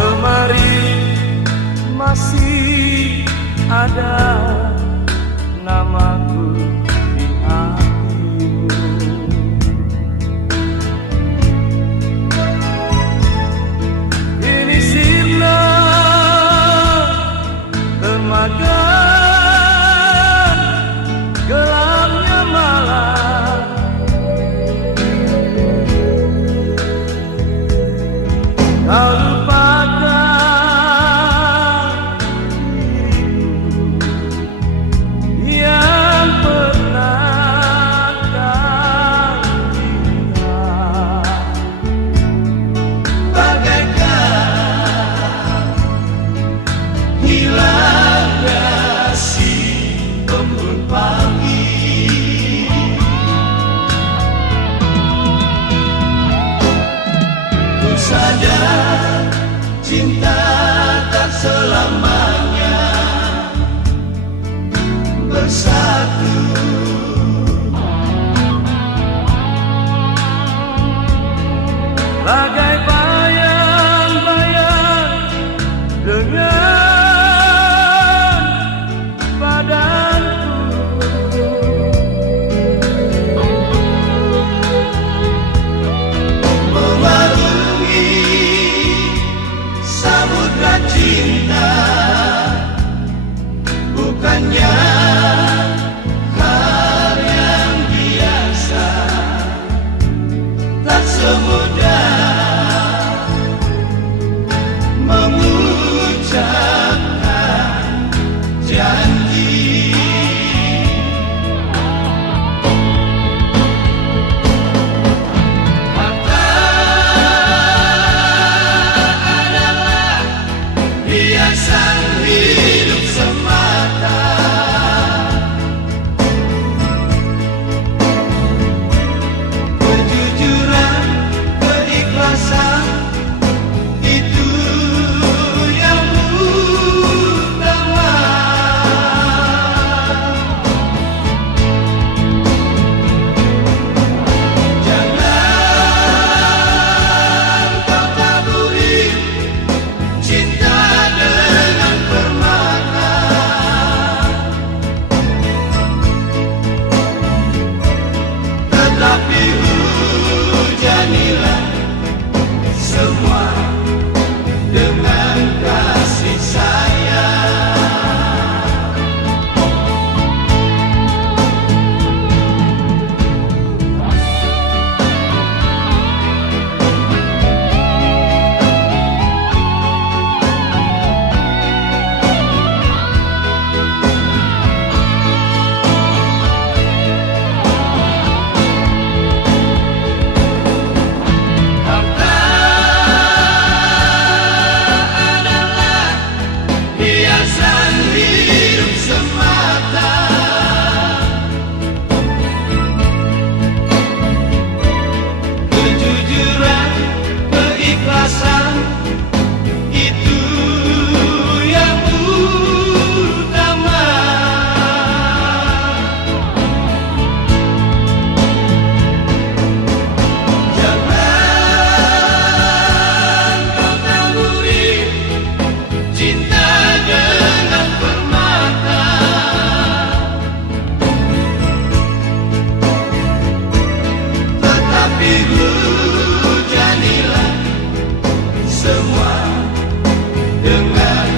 Kemari masih ada namaku di hatimu. Ini silam termakan gelapnya malam. Kau lupakan diriku yang pernah kau cinta. Bagaikan hilangnya si embun pagi, ku sadar cinta tak selamanya bersatu. Bagai bayang-bayang dengan badanku, mewarungi samudra cinta, bukannya hal yang biasa. Tak semudah mengucapkan janji. Harta adalah hiasan hidup semata. Kejujuran, keikhlasan, itu yang utama. Jangan kau taburi cinta dengan permata, tetapi hujanilah semua dengan kasih sayang. Harta adalah hiasan hidup semata. Kejujuran, keikhlasan, itu yang utama. Jangan kau taburi cinta dengan permata, tetapi hujanilah semua dengan